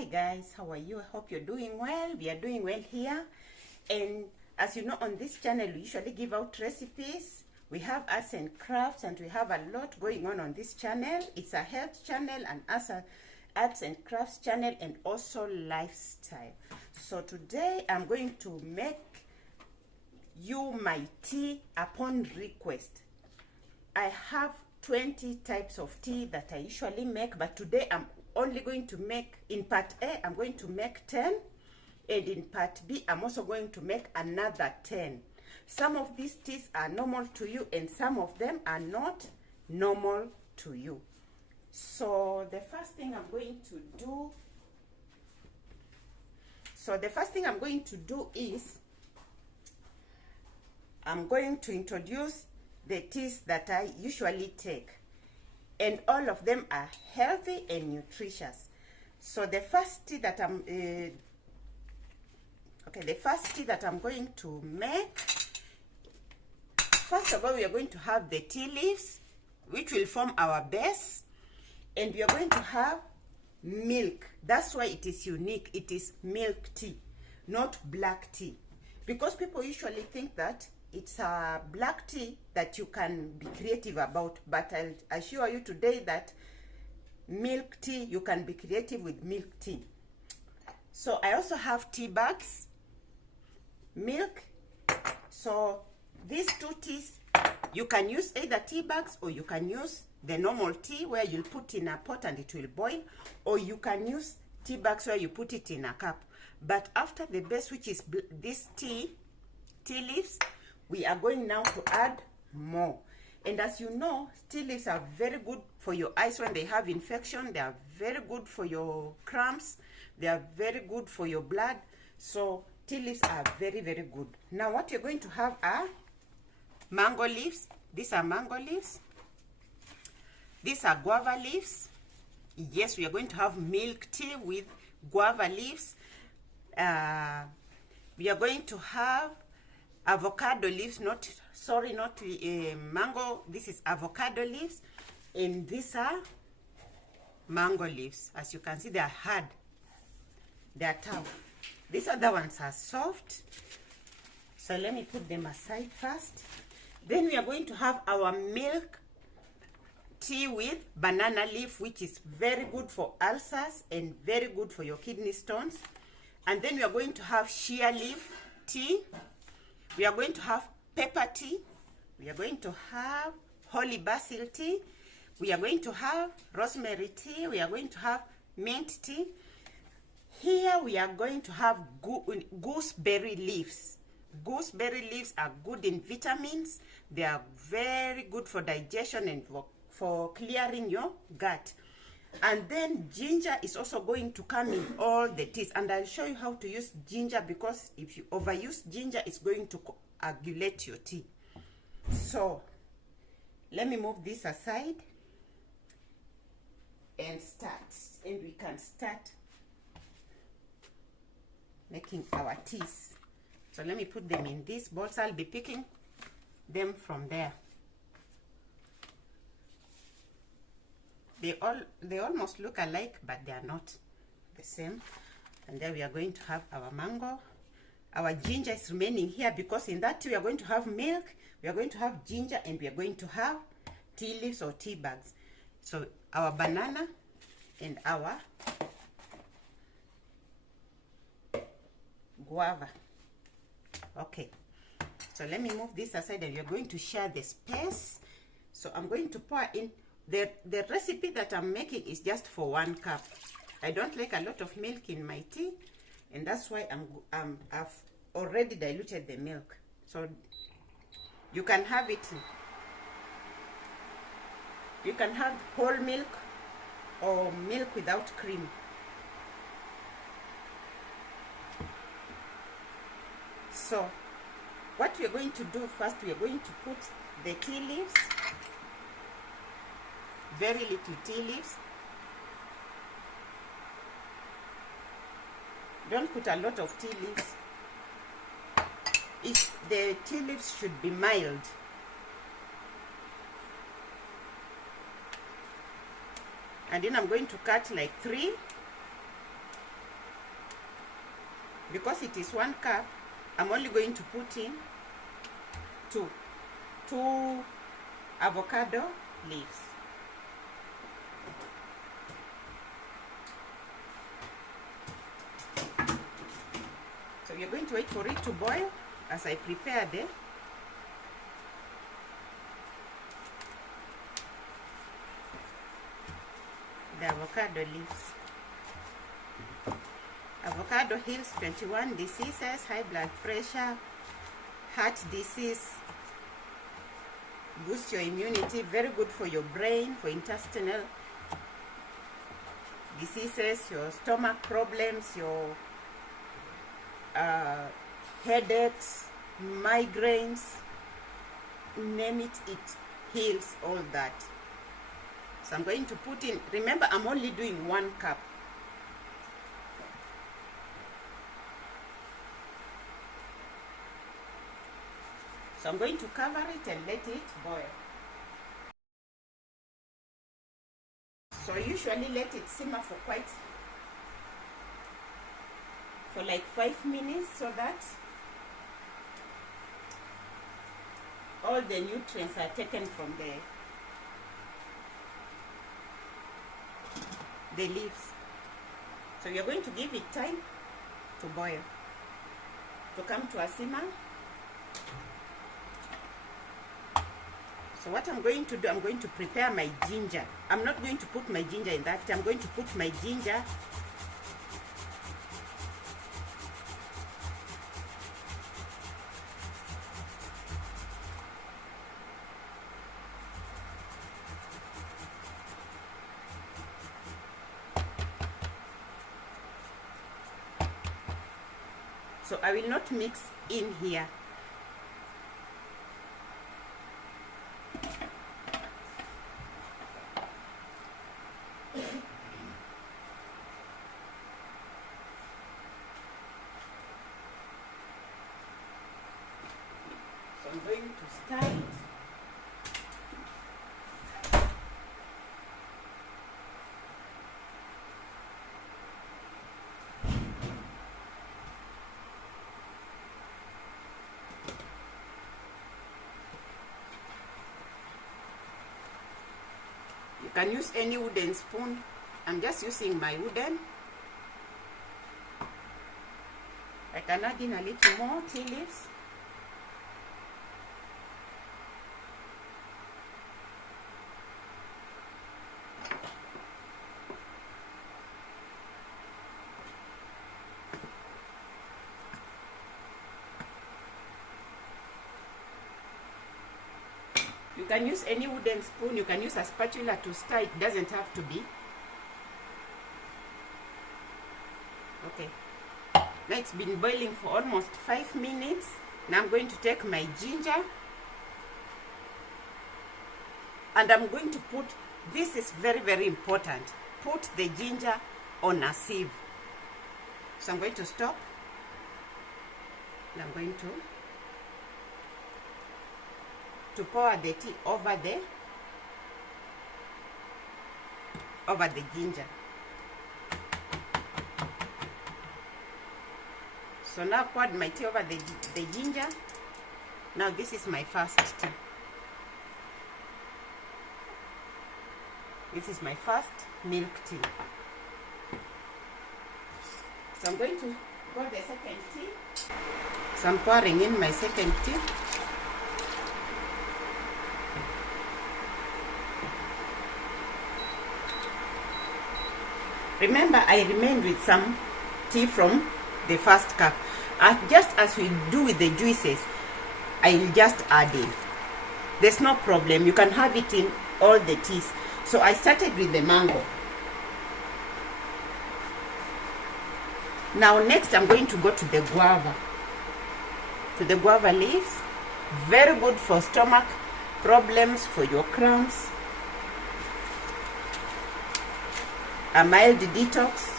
Hi guys, how are you? I hope you're doing well. We are doing well here, and as you know, on this channel we usually give out recipes. We have arts and crafts, and we have a lot going on this channel. It's a health channel and arts and crafts channel, and also lifestyle. So today I'm going to make you my tea upon request. I have 20 types of tea that I usually make, but today I'm only going to make, in part A, I'm going to make 10, and in part B, I'm also going to make another 10. Some of these teas are normal to you, and some of them are not normal to you. So the first thing I'm going to do is I'm going to introduce the teas that I usually take, and all of them are healthy and nutritious. So the first tea that I'm going to make, first of all, we are going to have the tea leaves, which will form our base, and we are going to have milk. That's why it is unique. It is milk tea, not black tea, because people usually think that it's a black tea that you can be creative about, but I'll assure you today that milk tea, you can be creative with milk tea. So I also have tea bags, milk. So these two teas, you can use either tea bags, or you can use the normal tea where you'll put in a pot and it will boil, or you can use tea bags where you put it in a cup. But after the base, which is this tea leaves, we are going now to add more. And as you know, tea leaves are very good for your eyes when they have infection. They are very good for your cramps. They are very good for your blood. So tea leaves are very, very good. Now what you're going to have are mango leaves. These are mango leaves. These are guava leaves. Yes, we are going to have milk tea with guava leaves. We are going to have avocado leaves, not mango. This is avocado leaves, and these are mango leaves. As you can see, they are hard, they are tough. These other ones are soft, so let me put them aside first. Then we are going to have our milk tea with banana leaf, which is very good for ulcers and very good for your kidney stones. And then we are going to have shea leaf tea. We are going to have pepper tea. We are going to have holy basil tea. We are going to have rosemary tea. We are going to have mint tea. Here we are going to have gooseberry leaves. Gooseberry leaves are good in vitamins. They are very good for digestion and for clearing your gut. And then ginger is also going to come in all the teas, and I'll show you how to use ginger, because if you overuse ginger, it's going to coagulate your tea. So let me move this aside and we can start making our teas. So let me put them in these bowls. I'll be picking them from there. They almost look alike, but they are not the same. And then we are going to have our mango. Our ginger is remaining here, because in that tea we are going to have milk, we are going to have ginger, and we are going to have tea leaves or tea bags. So our banana and our guava. Okay, so let me move this aside, and we are going to share the space. So I'm going to pour in. The recipe that I'm making is just for 1 cup. I don't like a lot of milk in my tea, and that's why I've already diluted the milk. So you can have it. You can have whole milk or milk without cream. So what we're going to do first, we are going to put the tea leaves. Very little tea leaves. Don't put a lot of tea leaves. The tea leaves should be mild. And then I'm going to cut like 3 because it is 1 cup, I'm only going to put in two avocado leaves. So we are going to wait for it to boil as I prepare the avocado leaves. Avocado heals 21 diseases: high blood pressure, heart disease, boosts your immunity, very good for your brain, for intestinal diseases, your stomach problems, your headaches, migraines, name it, it heals all that. So I'm going to put in, remember I'm only doing 1 cup. So I'm going to cover it and let it boil. So usually let it simmer for like 5 minutes, so that all the nutrients are taken from the leaves. So you're going to give it time to boil, to come to a simmer. So what I'm going to do, I'm going to prepare my ginger. I'm not going to put my ginger in that. I'm going to put my ginger so I will not mix in here. So I'm going to stir it. You can use any wooden spoon. I'm just using my wooden. I can add in a little more tea leaves. You can use any wooden spoon. You can use a spatula to stir. It doesn't have to be. Okay. Now it's been boiling for almost 5 minutes. Now I'm going to take my ginger. And I'm going to put, this is very, very important. Put the ginger on a sieve. So I'm going to stop. And I'm going to pour the tea over the ginger. So now I've poured my tea over the ginger. Now this is my first tea. This is my first milk tea. So I'm going to pour the second tea. So I'm pouring in my second tea. Remember, I remained with some tea from the first cup. Just as we do with the juices, I will just add in. There's no problem. You can have it in all the teas. So I started with the mango. Now next I'm going to go to the guava. To the guava leaves. Very good for stomach problems, for your cramps. A mild detox.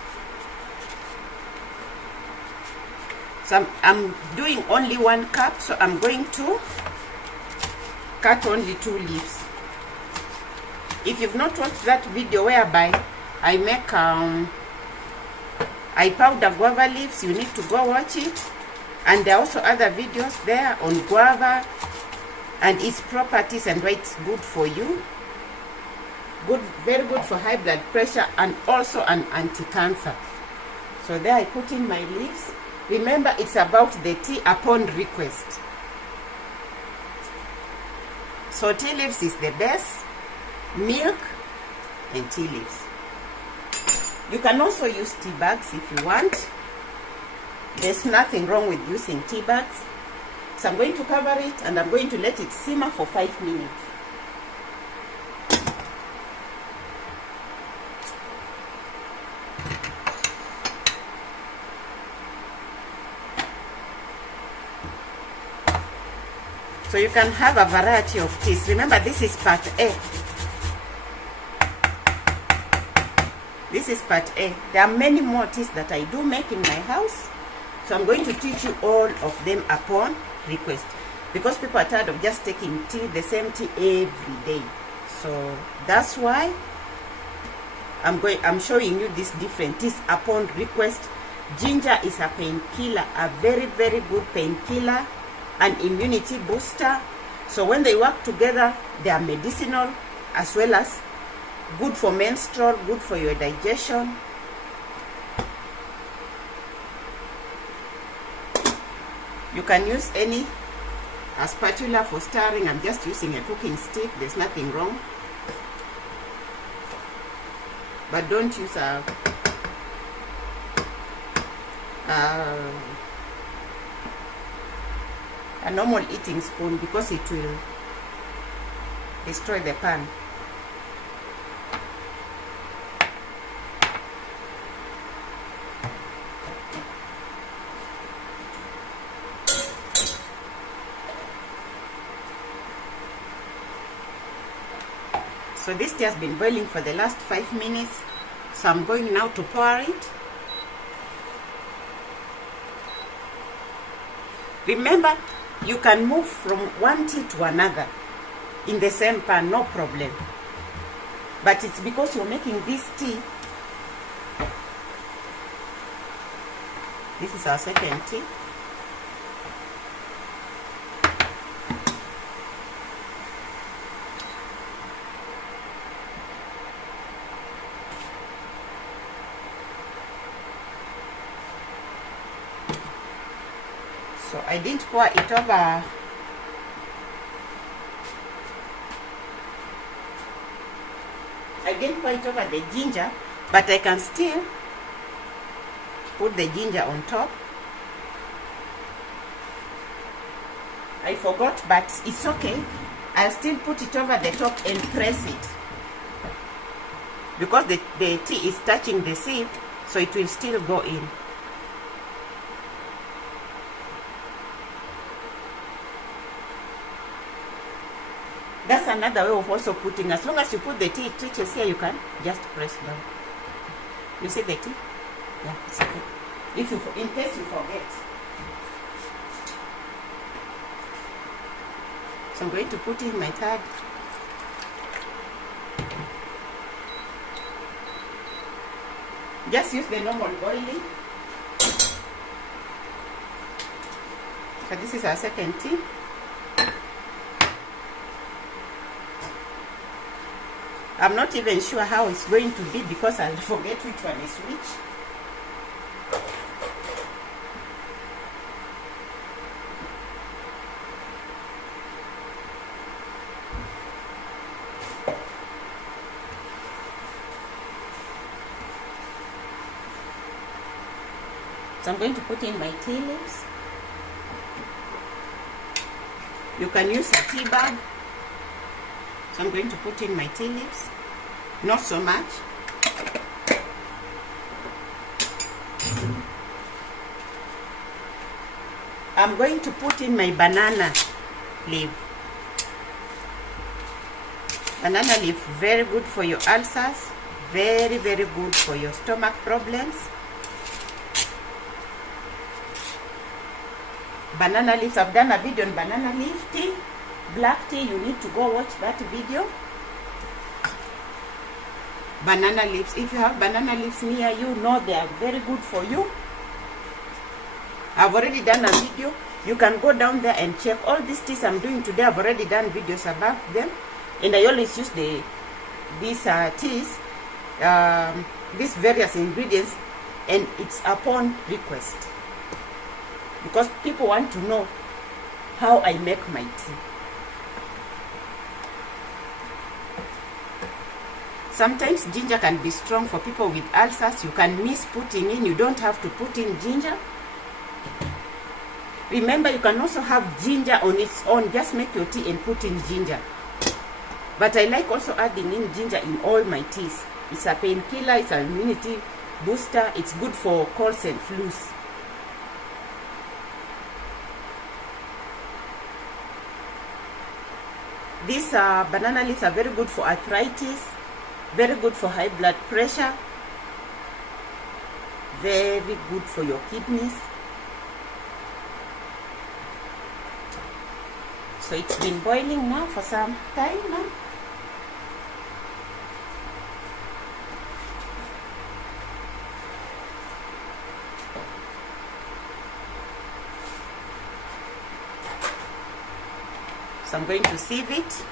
So I'm doing only 1 cup, so I'm going to cut only 2 leaves. If you've not watched that video whereby I make I powder guava leaves. You need to go watch it. And there are also other videos there on guava and its properties and why it's good for you. Good, very good for high blood pressure and also an anti-cancer. So there I put in my leaves. Remember, it's about the tea upon request. So tea leaves is the best. Milk and tea leaves. You can also use tea bags if you want. There's nothing wrong with using tea bags. So I'm going to cover it and I'm going to let it simmer for 5 minutes. So you can have a variety of teas. Remember, this is part A. This is part A. There are many more teas that I do make in my house. So I'm going to teach you all of them upon request. Because people are tired of just taking tea, the same tea every day. So that's why I'm showing you these different teas upon request. Ginger is a painkiller, a very, very good painkiller, an immunity booster. So when they work together, they are medicinal as well as good for menstrual, good for your digestion. You can use any spatula for stirring. I'm just using a cooking stick. There's nothing wrong. But don't use a normal eating spoon because it will destroy the pan. So this tea has been boiling for the last 5 minutes. So I'm going now to pour it. Remember, you can move from one tea to another in the same pan, no problem. But it's because you're making this tea. This is our second tea. So I didn't pour it over. I didn't pour it over the ginger, but I can still put the ginger on top. I forgot, but it's okay. I'll still put it over the top and press it. Because the tea is touching the sieve, so it will still go in. That's another way of also putting. As long as you put the tea, it reaches here, you can just press down. You see the tea? Yeah, it's okay. If you, in case you forget. So I'm going to put in my third. Just use the normal boiling. So this is our second tea. I'm not even sure how it's going to be because I'll forget which one is which. So I'm going to put in my tea leaves. You can use a tea bag. So I'm going to put in my tea leaves. Not so much. I'm going to put in my banana leaf. Banana leaf, very good for your ulcers. Very, very good for your stomach problems. Banana leaves, I've done a video on banana leaf tea. Black tea, you need to go watch that video. banana leaves. If you have banana leaves near you, know they are very good for you. I've already done a video. You can go down there and check all these teas I'm doing today. I've already done videos about them, and I always use these teas, these various ingredients, and it's upon request, because people want to know how I make my tea. Sometimes ginger can be strong for people with ulcers. You can miss putting in. You don't have to put in ginger. Remember, you can also have ginger on its own. Just make your tea and put in ginger. But I like also adding in ginger in all my teas. It's a painkiller, it's an immunity booster. It's good for colds and flus. These banana leaves are very good for arthritis, very good for high blood pressure, very good for your kidneys. So it's been boiling now for some time now. So I'm going to sieve it.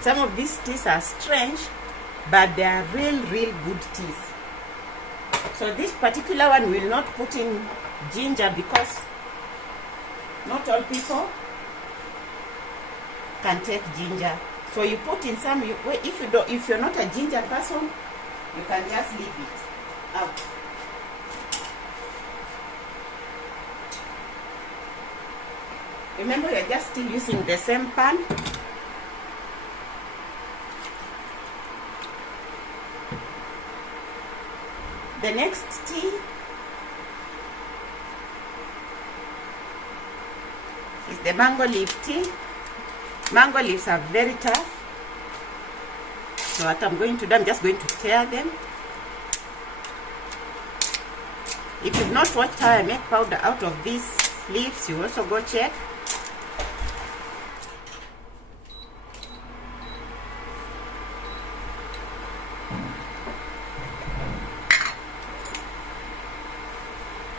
Some of these teas are strange, but they are real good teas. So this particular one will not put in ginger, because not all people can take ginger. So you put in some. If you're not a ginger person, you can just leave it out. Remember, you're just still using the same pan. The next tea is the mango leaf tea. Mango leaves are very tough. So what I'm going to do, I'm just going to tear them. If you've not watched how I make powder out of these leaves, you also go check.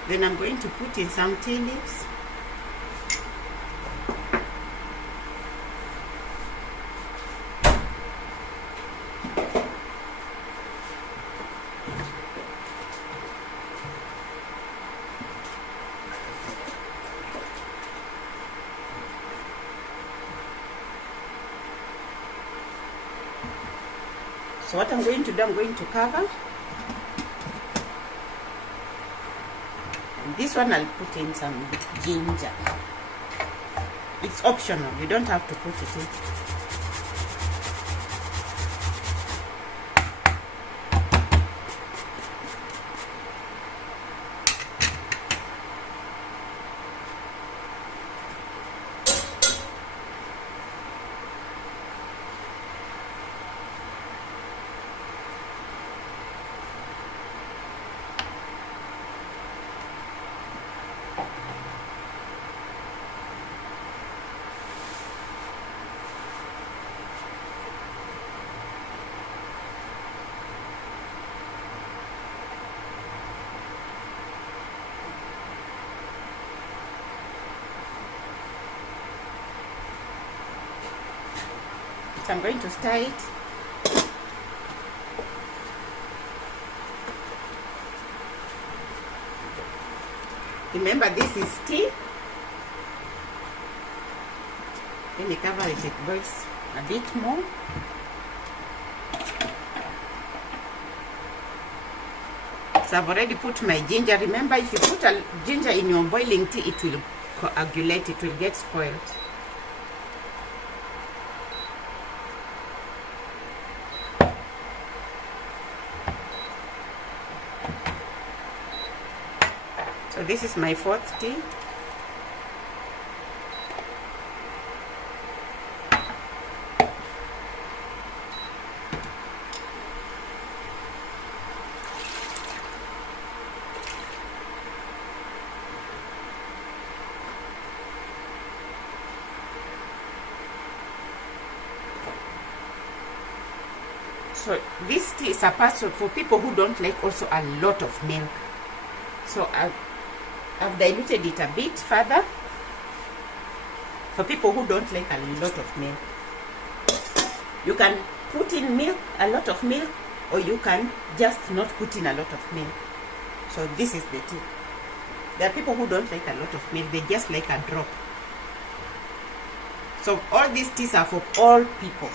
Then I'm going to put in some tea leaves. So what I'm going to do, I'm going to cover. And this one I'll put in some ginger. It's optional, you don't have to put it in. So I'm going to stir it. Remember, this is tea. Then you cover it, it boils a bit more. So I've already put my ginger. Remember, if you put a ginger in your boiling tea, it will coagulate, it will get spoiled. So this is my fourth tea. So this tea is a person for people who don't like also a lot of milk. So I've diluted it a bit further for people who don't like a lot of milk. You can put in milk, a lot of milk, or you can just not put in a lot of milk. So this is the tea. There are people who don't like a lot of milk, they just like a drop. So all these teas are for all people.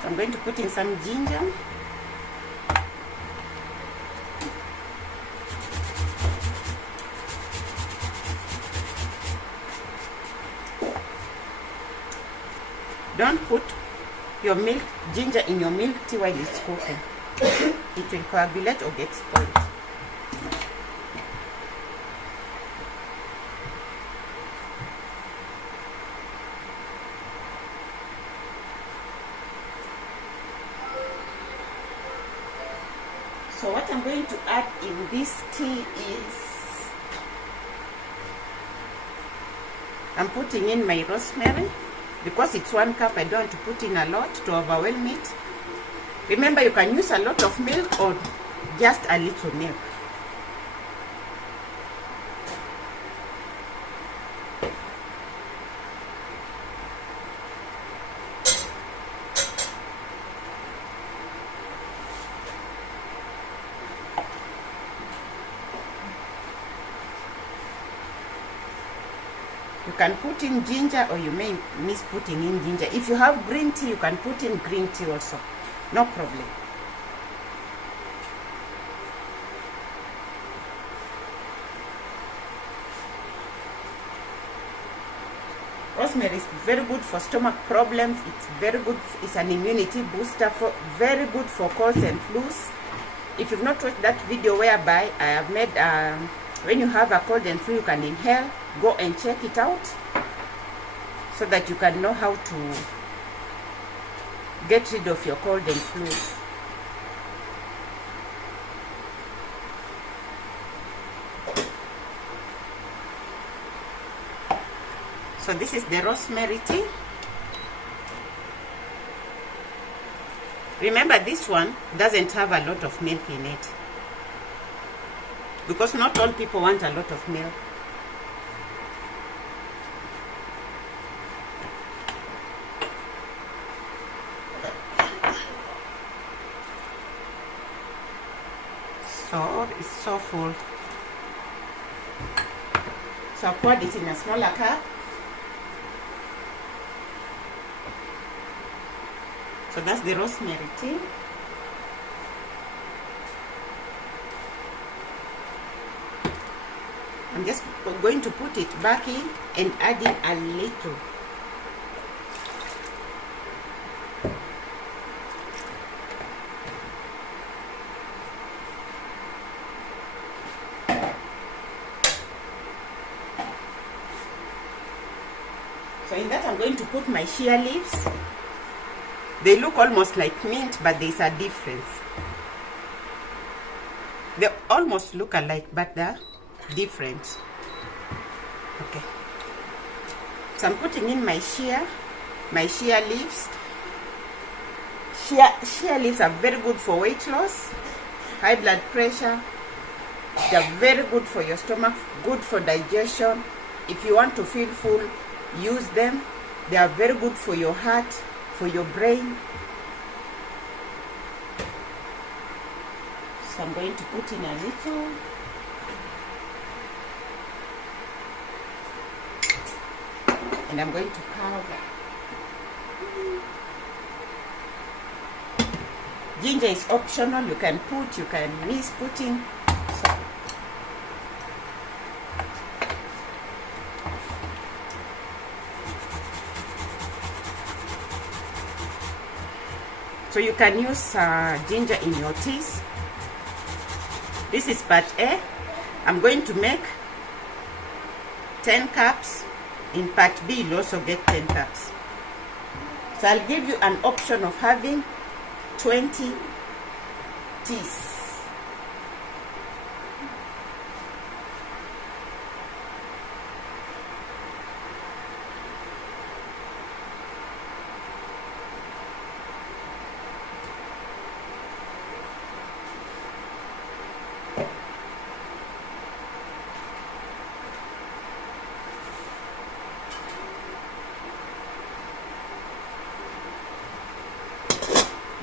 So I'm going to put in some ginger. Don't put your ginger in your milk tea while it's cooking. It will coagulate or get spoiled. So what I'm going to add in this tea is, I'm putting in my rosemary. Because it's 1 cup, I don't want to put in a lot to overwhelm it. Remember, you can use a lot of milk or just a little milk. You can put in ginger, or you may miss putting in ginger. If you have green tea, you can put in green tea also. No problem. Rosemary is very good for stomach problems. It's very good. It's an immunity booster. Very good for colds and flus. If you've not watched that video whereby I have made when you have a cold and flu, you can inhale. Go and check it out so that you can know how to get rid of your cold and flu. So this is the rosemary tea. Remember, this one doesn't have a lot of milk in it, because not all people want a lot of milk. So it's so full. So I poured it in a smaller cup. So that's the rosemary tea. I'm just going to put it back in and add in a little. So in that I'm going to put my shea leaves. They look almost like mint, but there's a difference. They almost look alike, but they're different. Okay. So I'm putting in my shea leaves. Shea leaves are very good for weight loss, high blood pressure. They're very good for your stomach, good for digestion. If you want to feel full, use them. They are very good for your heart, for your brain. So I'm going to put in a little. And I'm going to powder. Ginger is optional. You can put, you can miss putting. So you can use ginger in your teas. This is part A. I'm going to make 10 cups. In part B, you'll also get 10 cups. So I'll give you an option of having 20 teas.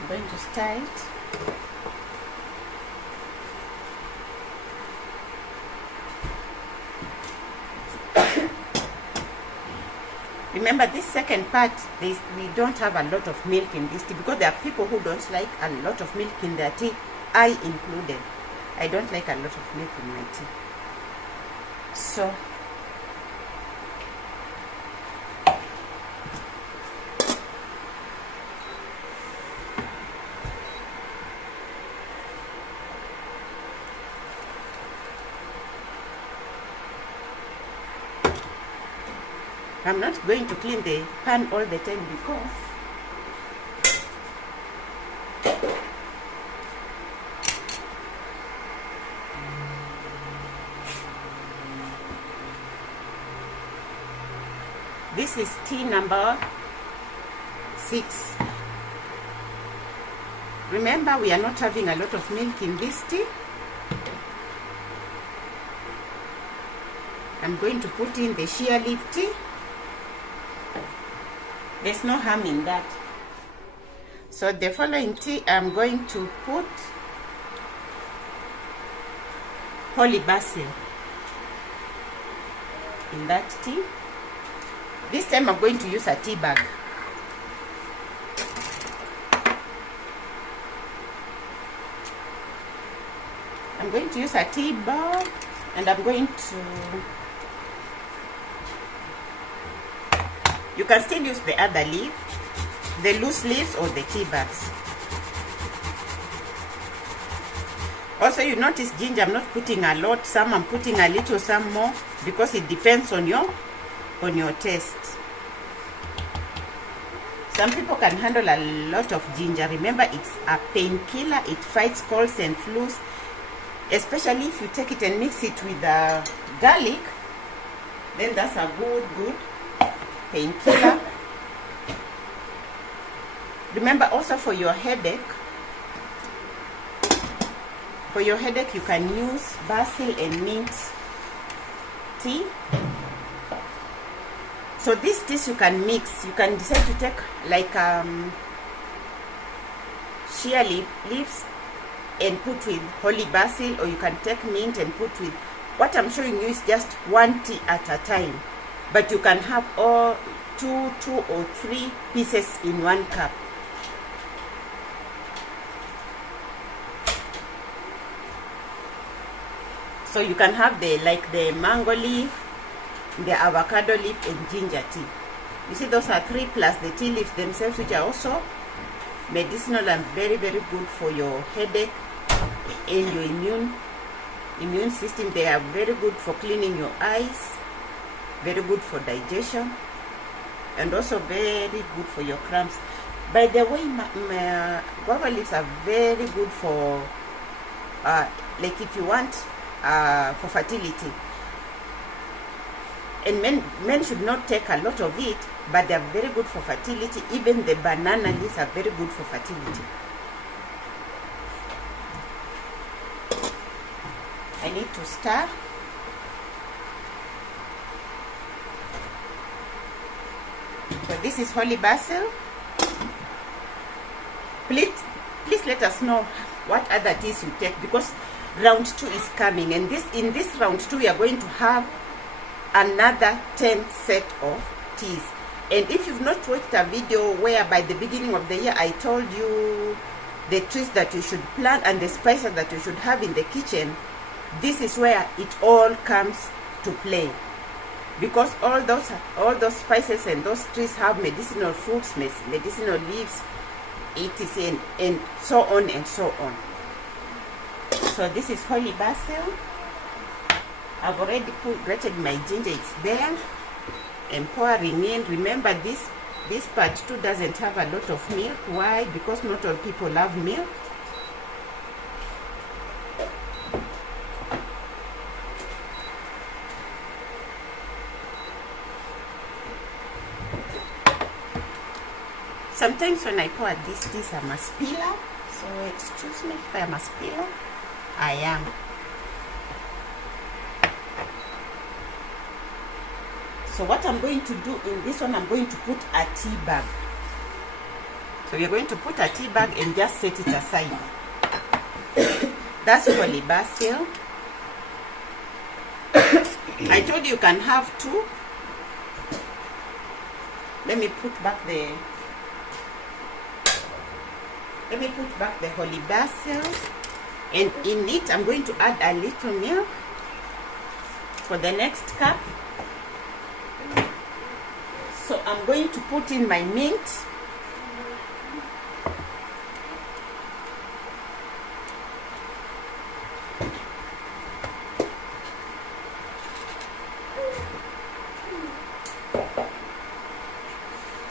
I'm going to stir it. Remember, this second part, we don't have a lot of milk in this tea because there are people who don't like a lot of milk in their tea, I included. I don't like a lot of milk in my tea. So I'm not going to clean the pan all the time because this is tea number 6. Remember, we are not having a lot of milk in this tea. I'm going to put in the shea leaf tea. There's no harm in that. So the following tea, I'm going to put holy basil in that tea. This time I'm going to use a tea bag. I'm going to use a tea bag, and I'm going to... You can still use the other leaf, the loose leaves or the tea bags. Also, you notice ginger, I'm not putting a lot. Some I'm putting a little, some more, because it depends on your taste. Some people can handle a lot of ginger. Remember, it's a painkiller. It fights colds and flus, especially if you take it and mix it with garlic. Then that's a good painkiller. Remember, also for your headache, you can use basil and mint tea. So these teas you can mix. You can decide to take like shea leaves and put with holy basil, or you can take mint and put with... What I'm showing you is just one tea at a time, but you can have all two or three pieces in one cup. So you can have the mango leaf, the avocado leaf, and ginger tea. You see, those are 3 plus the tea leaves themselves, which are also medicinal and very good for your headache and your immune system. They are very good for cleaning your eyes, very good for digestion, and also very good for your cramps. By the way, guava leaves are very good for like if you want for fertility. And men should not take a lot of it, but they are very good for fertility. Even the banana leaves are very good for fertility. I need to stir. So this is holy basil. Please let us know what other teas you take, because round 2 is coming, and in this round 2 we are going to have another 10 set of teas. And if you've not watched a video where by the beginning of the year I told you the trees that you should plant and the spices that you should have in the kitchen, this is where it all comes to play, because all those spices and those trees have medicinal fruits, medicinal leaves, etc., and so on and so on. So this is holy basil. I've already grated my ginger, it's there, and pouring in. Remember this part too doesn't have a lot of milk. Why? Because not all people love milk. Sometimes when I pour this I must peel up, so excuse me if I must peel up. I am. So what I'm going to do in this one, I'm going to put a tea bag. So you're going to put a tea bag and just set it aside. That's holy basil. I told you can have two. Let me put back the holy basil, and in it I'm going to add a little milk for the next cup. So I'm going to put in my mint.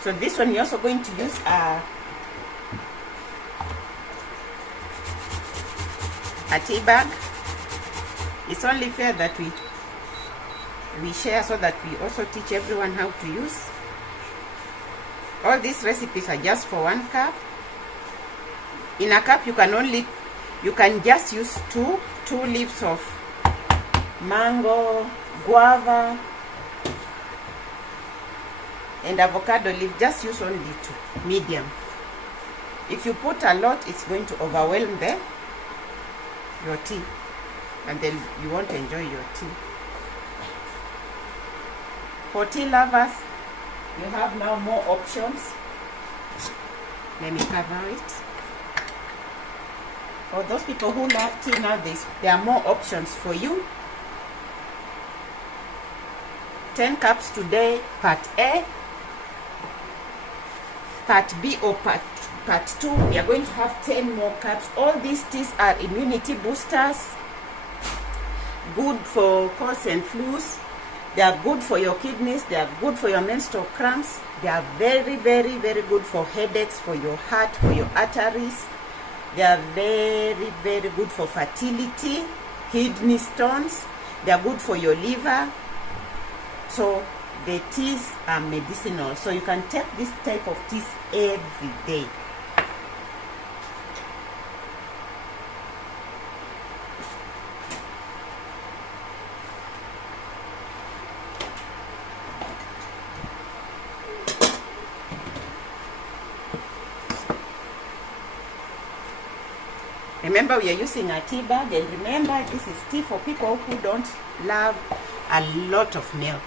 So this one you're also going to use a tea bag. It's only fair that we share so that we also teach everyone how to use. All these recipes are just for 1 cup. In a cup you can just use two leaves of mango, guava, and avocado leaf. Just use only 2, medium. If you put a lot, it's going to overwhelm your tea, and then you won't enjoy your tea. For tea lovers, you have now more options. Let me cover it. For those people who love tea now, there are more options for you. 10 cups today, part A. Part B or part 2, we are going to have 10 more cups. All these teas are immunity boosters, good for colds and flus. They are good for your kidneys. They are good for your menstrual cramps. They are very, very, very good for headaches, for your heart, for your arteries. They are very, very good for fertility, kidney stones. They are good for your liver. So the teas are medicinal. So you can take this type of teas every day. Remember, we are using a tea bag, and remember, this is tea for people who don't love a lot of milk.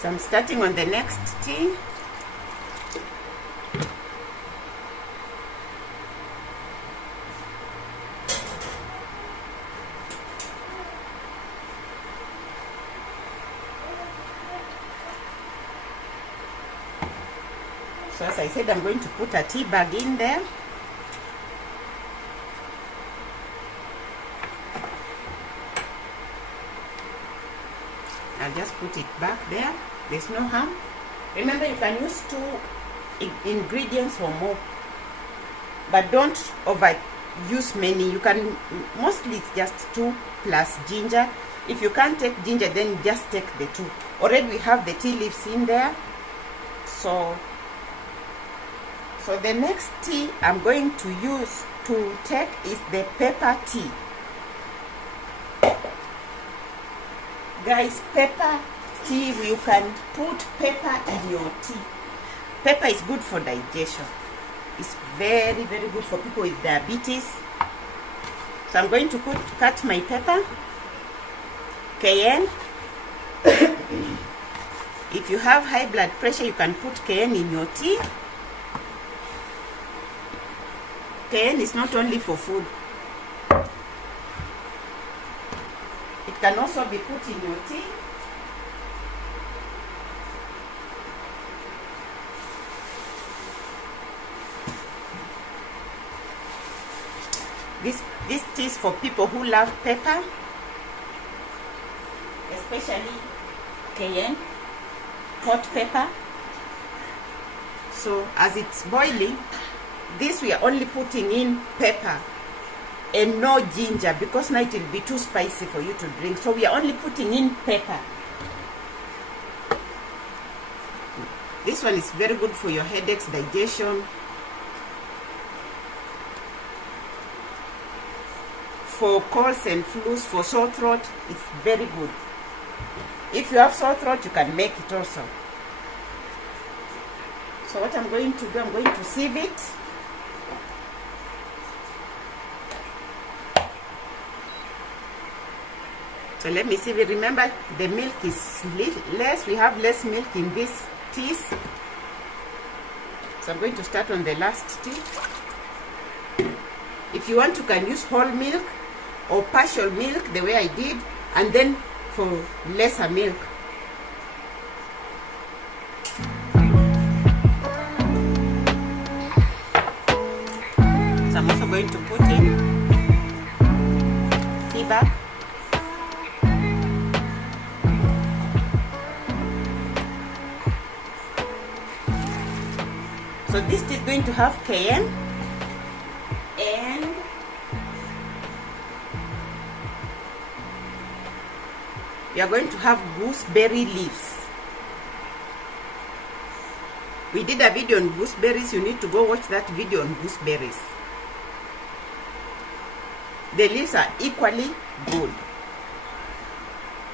So I'm starting on the next tea. So as I said, I'm going to put a tea bag in there. I'll just put it back there. There's no harm. Remember, you can use 2 ingredients or more, but don't overuse many. You can, mostly it's just 2 plus ginger. If you can't take ginger, then just take the 2. Already we have the tea leaves in there. So the next tea I'm going to take is the pepper tea. Guys, pepper tea, you can put pepper in your tea. Pepper is good for digestion. It's very, very good for people with diabetes. So I'm going to cut my pepper. Cayenne. If you have high blood pressure, you can put cayenne in your tea. Cayenne is not only for food. It can also be put in your tea. This tea is for people who love pepper, especially cayenne, hot pepper. So as it's boiling, this we are only putting in pepper and no ginger, because now it will be too spicy for you to drink. So we are only putting in pepper. This one is very good for your headaches, digestion, for colds and flus, for sore throat. It's very good. If you have sore throat, you can make it also. So what I'm going to do, I'm going to sieve it. So let me sieve it. Remember, the milk is less. We have less milk in this teas. So I'm going to start on the last tea. If you want, you can use whole milk or partial milk, the way I did, and then for lesser milk. So I'm also going to put in tea bag. So this is going to have cayenne and we are going to have gooseberry leaves. We did a video on gooseberries. You need to go watch that video on gooseberries. The leaves are equally good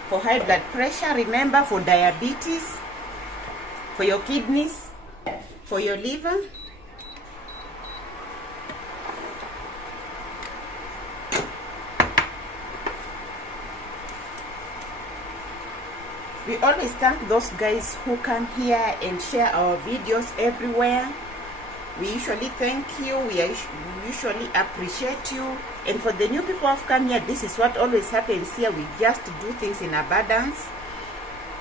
for high blood pressure, remember, for diabetes, for your kidneys, for your liver. We always thank those guys who come here and share our videos everywhere. We usually thank you. We usually appreciate you. And for the new people who have come here, this is what always happens here. We just do things in abundance.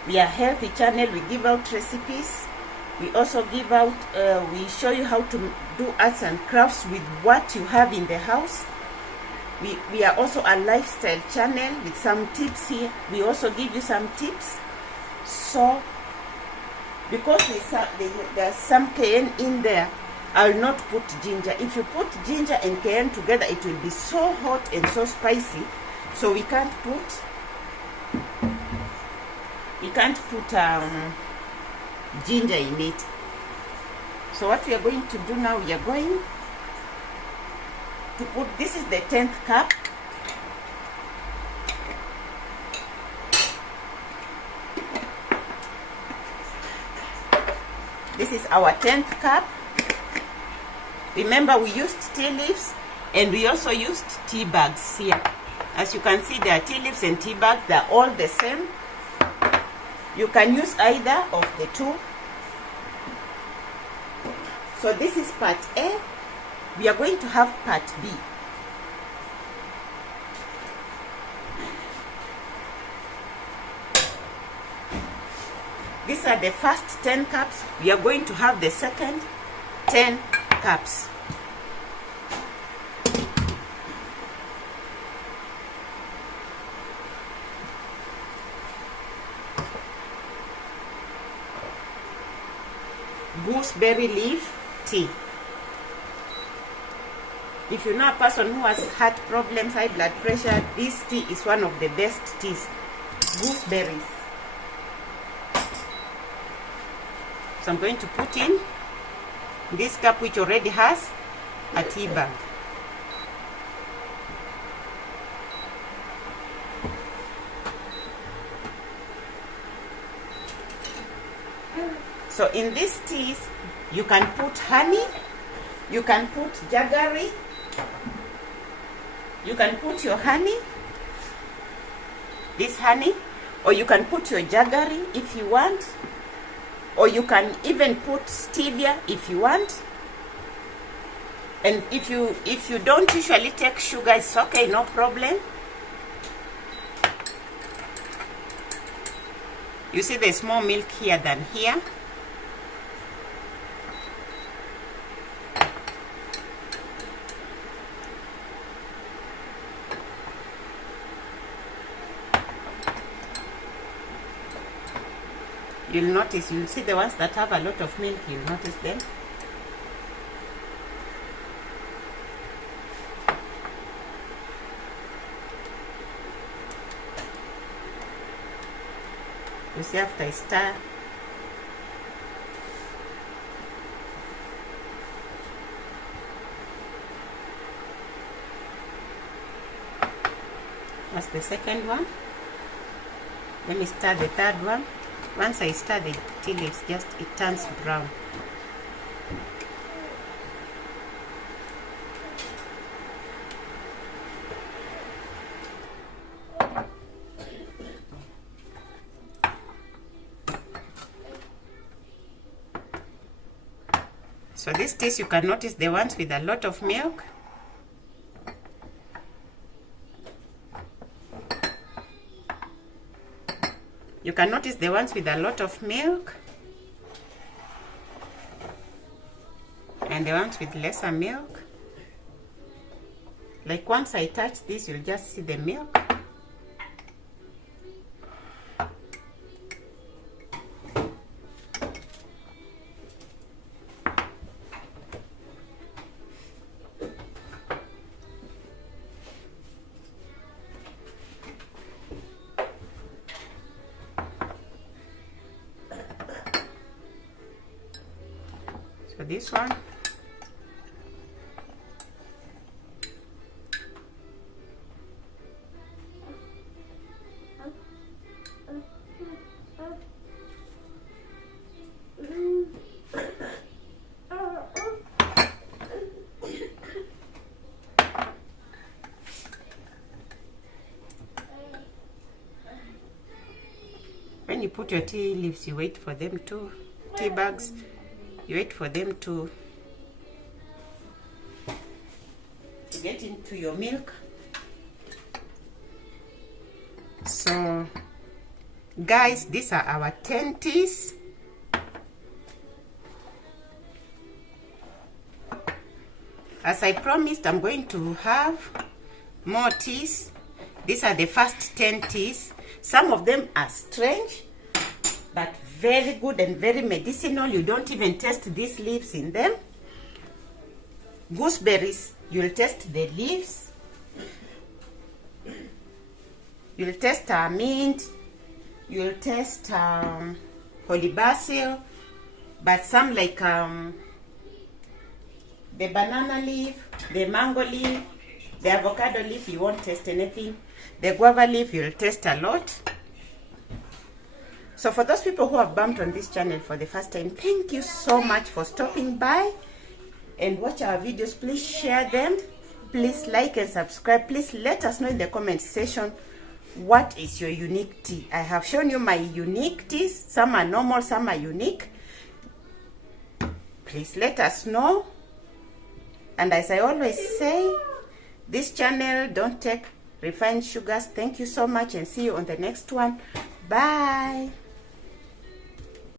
We are a healthy channel. We give out recipes. We also give out, we show you how to do arts and crafts with what you have in the house. We are also a lifestyle channel with some tips here. We also give you some tips. So, because there's some cayenne in there, I'll not put ginger. If you put ginger and cayenne together, it will be so hot and so spicy. So we can't put ginger in it. So what we are going to do now, we are going to put, this is the 10th cup. This is our 10th cup. Remember, we used tea leaves and we also used tea bags here. As you can see, there are tea leaves and tea bags. They're all the same. You can use either of the two. So this is part A. We are going to have part B. These are the first 10 cups. We are going to have the second 10 cups. Gooseberry leaf tea. If you know a person who has heart problems, high blood pressure, this tea is one of the best teas. Gooseberries. So I'm going to put in this cup, which already has a tea bag. So in these teas, you can put honey, you can put jaggery, you can put your honey, this honey, or you can put your jaggery if you want, or you can even put stevia if you want. And if you don't usually take sugar, it's okay, no problem. You see there's more milk here than here. You'll notice, you'll see the ones that have a lot of milk, you'll notice them. You see, after I stir, that's the second one. Let me stir the third one. Once I stir the tea leaves, just it turns brown. So these teas, you can notice the ones with a lot of milk. You can notice the ones with a lot of milk and the ones with lesser milk. Like once I touch this, you'll just see the milk. So this one, when you put your tea leaves, you wait for them to, tea bags, you wait for them to get into your milk. So guys, these are our 10 teas. As I promised, I'm going to have more teas. These are the first 10 teas. Some of them are strange, but very good and very medicinal. You don't even taste these leaves in them. Gooseberries, you'll taste the leaves. You'll taste mint. You'll taste holy basil. But some like the banana leaf, the mango leaf, the avocado leaf, you won't taste anything. The guava leaf, you'll taste a lot. So for those people who have bumped on this channel for the first time, thank you so much for stopping by and watch our videos. Please share them. Please like and subscribe. Please let us know in the comment section what is your unique tea. I have shown you my unique teas. Some are normal, some are unique. Please let us know. And as I always say, this channel don't take refined sugars. Thank you so much and see you on the next one. Bye.